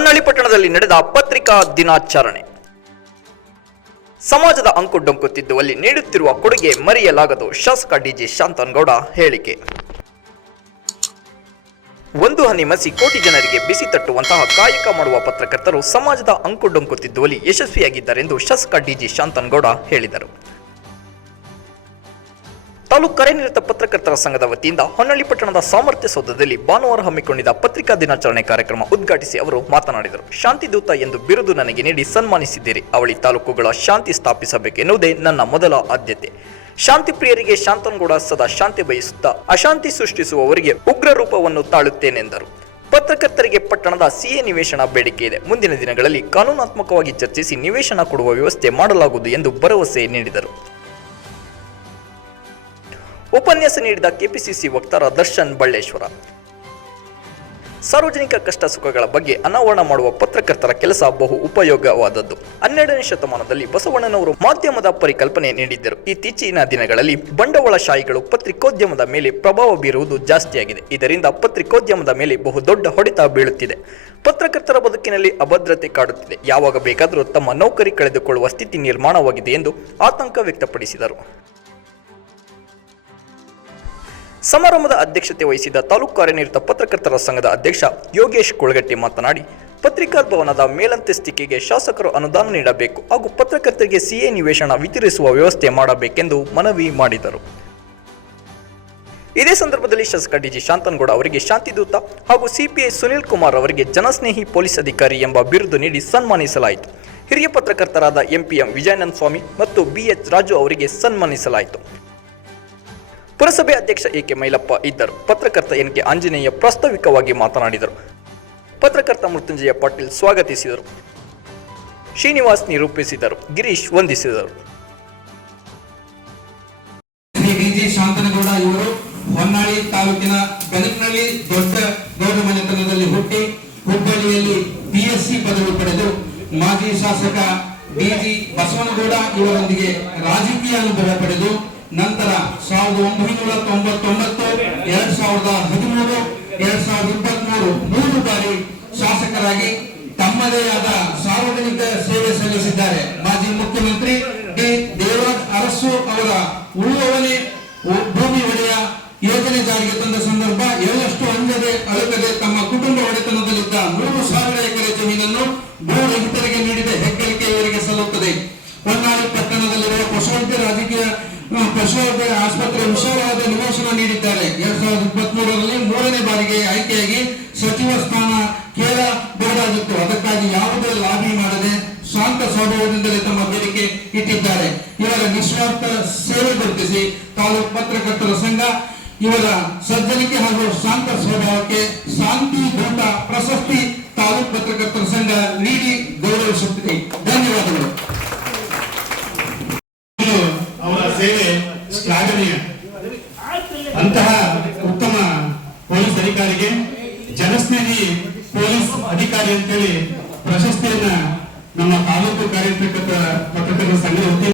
ಹೊನ್ನಳ್ಳಿ ಪಟ್ಟಣದಲ್ಲಿ ನಡೆದ ಪತ್ರಿಕಾ ದಿನಾಚರಣೆ. ಸಮಾಜದ ಅಂಕು ಡೊಂಕು ತಿದ್ದುವಲ್ಲಿ ನೀಡುತ್ತಿರುವ ಕೊಡುಗೆ ಮರೆಯಲಾಗದು, ಶಾಸಕ ಡಿಜಿ ಶಾಂತನಗೌಡ ಹೇಳಿಕೆ. ಒಂದು ಹನಿ ಮಸಿ ಕೋಟಿ ಜನರಿಗೆ ಬಿಸಿ ತಟ್ಟುವಂತಹ ಕಾಯಕ ಮಾಡುವ ಪತ್ರಕರ್ತರು ಸಮಾಜದ ಅಂಕು ಡೊಂಕು ತಿದ್ದುವಲ್ಲಿ ಯಶಸ್ವಿಯಾಗಿದ್ದಾರೆಂದು ಶಾಸಕ ಡಿಜಿ ಶಾಂತನಗೌಡ ಹೇಳಿದರು. ತಾಲೂಕು ಕಾರ್ಯನಿರತ ಪತ್ರಕರ್ತರ ಸಂಘದ ವತಿಯಿಂದ ಹೊನ್ನಳ್ಳಿ ಪಟ್ಟಣದ ಸಾಮರ್ಥ್ಯ ಸೌಧದಲ್ಲಿ ಭಾನುವಾರ ಹಮ್ಮಿಕೊಂಡಿದ್ದ ಪತ್ರಿಕಾ ದಿನಾಚರಣೆ ಕಾರ್ಯಕ್ರಮ ಉದ್ಘಾಟಿಸಿ ಅವರು ಮಾತನಾಡಿದರು. ಶಾಂತಿದೂತ ಎಂದು ಬಿರುದು ನನಗೆ ನೀಡಿ ಸನ್ಮಾನಿಸಿದ್ದೀರಿ. ಅವಳಿ ತಾಲೂಕುಗಳ ಶಾಂತಿ ಸ್ಥಾಪಿಸಬೇಕೆನ್ನುವುದೇ ನನ್ನ ಮೊದಲ ಆದ್ಯತೆ. ಶಾಂತಿ ಪ್ರಿಯರಿಗೆ ಶಾಂತನಗೌಡ ಸದಾ ಶಾಂತಿ ಬಯಸುತ್ತಾ ಅಶಾಂತಿ ಸೃಷ್ಟಿಸುವವರಿಗೆ ಉಗ್ರ ರೂಪವನ್ನು ತಾಳುತ್ತೇನೆಂದರು. ಪತ್ರಕರ್ತರಿಗೆ ಪಟ್ಟಣದ ಸಿಎ ನಿವೇಶನ ಬೇಡಿಕೆ ಇದೆ. ಮುಂದಿನ ದಿನಗಳಲ್ಲಿ ಕಾನೂನಾತ್ಮಕವಾಗಿ ಚರ್ಚಿಸಿ ನಿವೇಶನ ಕೊಡುವ ವ್ಯವಸ್ಥೆ ಮಾಡಲಾಗುವುದು ಎಂದು ಭರವಸೆ ನೀಡಿದರು. ಉಪನ್ಯಾಸ ನೀಡಿದ ಕೆಪಿಸಿಸಿ ವಕ್ತಾರ ದರ್ಶನ್ ಬಳ್ಳೇಶ್ವರ. ಸಾರ್ವಜನಿಕ ಕಷ್ಟ ಸುಖಗಳ ಬಗ್ಗೆ ಅನಾವರಣ ಮಾಡುವ ಪತ್ರಕರ್ತರ ಕೆಲಸ ಬಹು ಉಪಯೋಗವಾದದ್ದು. ಹನ್ನೆರಡನೇ ಶತಮಾನದಲ್ಲಿ ಬಸವಣ್ಣನವರು ಮಾಧ್ಯಮದ ಪರಿಕಲ್ಪನೆ ನೀಡಿದ್ದರು. ಇತ್ತೀಚಿನ ದಿನಗಳಲ್ಲಿ ಬಂಡವಾಳಶಾಹಿಗಳು ಪತ್ರಿಕೋದ್ಯಮದ ಮೇಲೆ ಪ್ರಭಾವ ಬೀರುವುದು ಜಾಸ್ತಿಯಾಗಿದೆ. ಇದರಿಂದ ಪತ್ರಿಕೋದ್ಯಮದ ಮೇಲೆ ಬಹುದೊಡ್ಡ ಹೊಡೆತ ಬೀಳುತ್ತಿದೆ. ಪತ್ರಕರ್ತರ ಬದುಕಿನಲ್ಲಿ ಅಭದ್ರತೆ ಕಾಡುತ್ತಿದೆ. ಯಾವಾಗ ಬೇಕಾದರೂ ತಮ್ಮ ನೌಕರಿ ಕಳೆದುಕೊಳ್ಳುವ ಸ್ಥಿತಿ ನಿರ್ಮಾಣವಾಗಿದೆ ಎಂದು ಆತಂಕ ವ್ಯಕ್ತಪಡಿಸಿದರು. ಸಮಾರಂಭದ ಅಧ್ಯಕ್ಷತೆ ವಹಿಸಿದ ತಾಲೂಕು ಕಾರ್ಯನಿರತ ಪತ್ರಕರ್ತರ ಸಂಘದ ಅಧ್ಯಕ್ಷ ಯೋಗೇಶ್ ಕುಳಗಟ್ಟಿ ಮಾತನಾಡಿ, ಪತ್ರಿಕಾ ಭವನದ ಮೇಲಂತಸ್ತಿಕೆಗೆ ಶಾಸಕರು ಅನುದಾನ ನೀಡಬೇಕು ಹಾಗೂ ಪತ್ರಕರ್ತರಿಗೆ ಸಿಎ ನಿವೇಶನ ವಿತರಿಸುವ ವ್ಯವಸ್ಥೆ ಮಾಡಬೇಕೆಂದು ಮನವಿ ಮಾಡಿದರು. ಇದೇ ಸಂದರ್ಭದಲ್ಲಿ ಶಾಸಕ ಡಿಜಿ ಶಾಂತನಗೌಡ ಅವರಿಗೆ ಶಾಂತಿದೂತ ಹಾಗೂ ಸಿಪಿಐ ಸುನಿಲ್ ಕುಮಾರ್ ಅವರಿಗೆ ಜನಸ್ನೇಹಿ ಪೊಲೀಸ್ ಅಧಿಕಾರಿ ಎಂಬ ಬಿರುದು ನೀಡಿ ಸನ್ಮಾನಿಸಲಾಯಿತು. ಹಿರಿಯ ಪತ್ರಕರ್ತರಾದ ಎಂಪಿಎಂ ವಿಜಯಾನಂದ ಸ್ವಾಮಿ ಮತ್ತು ಬಿಎಚ್ ರಾಜು ಅವರಿಗೆ ಸನ್ಮಾನಿಸಲಾಯಿತು. ಪುರಸಭೆ ಅಧ್ಯಕ್ಷ ಎಕೆ ಮೈಲಪ್ಪ ಇದ್ದರು. ಪತ್ರಕರ್ತ ಎನ್ ಕೆ ಆಂಜನೇಯ ಪ್ರಾಸ್ತಾವಿಕವಾಗಿ ಮಾತನಾಡಿದರು. ಪತ್ರಕರ್ತ ಮೃತ್ಯುಂಜಯ ಪಾಟೀಲ್ ಸ್ವಾಗತಿಸಿದರು. ಶ್ರೀನಿವಾಸ್ ನಿರೂಪಿಸಿದರು. ಗಿರೀಶ್ ವಂದಿಸಿದರು. ಶಾಂತನಗೌಡ ಇವರು ಹೊನ್ನಾಳಿ ತಾಲೂಕಿನ ಬೆನಕನಹಳ್ಳಿ ದೊಡ್ಡ ಗೌಡ ಮನೆತನದಲ್ಲಿ ಹುಟ್ಟಿ ಹುಬ್ಬಳ್ಳಿಯಲ್ಲಿ ಪಿಎಸ್ಸಿ ಪದವಿ ಪಡೆದು ಮಾಜಿ ಶಾಸಕ ಬಿಜಿ ಬಸವನಗೌಡ ಇವರೊಂದಿಗೆ ರಾಜಕೀಯ ಅನುಭವ ಪಡೆದು ನಂತರ ಸಾವಿರದ ಒಂಬೈನೂರ ತೊಂಬತ್ತೊಂಬತ್ತು, ಎರಡ್ ಸಾವಿರದ ಹದಿಮೂರು, ಎರಡ್ ಸಾವಿರದ ಇಪ್ಪತ್ಮೂರು ಮೂರು ಬಾರಿ ಶಾಸಕರಾಗಿ ತಮ್ಮದೇ ಆದ ಸಾರ್ವಜನಿಕ ಸೇವೆ ಸಲ್ಲಿಸಿದ್ದಾರೆ ಮಾಜಿ ಮುಖ್ಯಮಂತ್ರಿ ಪಶುವೈದ್ಯ ಆಸ್ಪತ್ರೆ ವಿಶಾಲವಾದ ನಿವೇಶನ ನೀಡಿದ್ದಾರೆ. ಎರಡ್ ಸಾವಿರದ ಇಪ್ಪತ್ತ್ ಮೂರರಲ್ಲಿ ಮೂರನೇ ಬಾರಿಗೆ ಆಯ್ಕೆಯಾಗಿ ಸಚಿವ ಸ್ಥಾನ ಕೇಳಬಹುದಾಗಿತ್ತು. ಅದಕ್ಕಾಗಿ ಯಾವುದೇ ಲಾಬಿ ಮಾಡದೆ ಶಾಂತ ಸ್ವಭಾವದಿಂದಲೇ ತಮ್ಮ ಬೇಡಿಕೆ ಇಟ್ಟಿದ್ದಾರೆ. ಇವರ ನಿಸ್ವಾರ್ಥ ಸೇವೆ ಗುರುತಿಸಿ ತಾಲೂಕು ಪತ್ರಕರ್ತರ ಸಂಘ ಇವರ ಸಜ್ಜನಿಕೆ ಹಾಗೂ ಶಾಂತ ಸ್ವಭಾವಕ್ಕೆ ಶಾಂತಿ ದೂತ ಪ್ರಶಸ್ತಿ ತಾಲೂಕು ಪತ್ರಕರ್ತರ ಸಂಘ ನೀಡಿ ಅವರ ಸೇವೆ ಶ್ಲಾಘನೀಯ. ಅಂತಹ ಉತ್ತಮ ಪೊಲೀಸ್ ಅಧಿಕಾರಿಗೆ ಜನಸ್ನೇಹಿ ಪೊಲೀಸ್ ಅಧಿಕಾರಿ ಅಂತೇಳಿ ಪ್ರಶಸ್ತಿಯನ್ನ ನಮ್ಮ ತಾಲೂಕು ಕಾರ್ಯಕರ್ತರ ಪತ್ರಕರ್ತರ ಸಂಘದ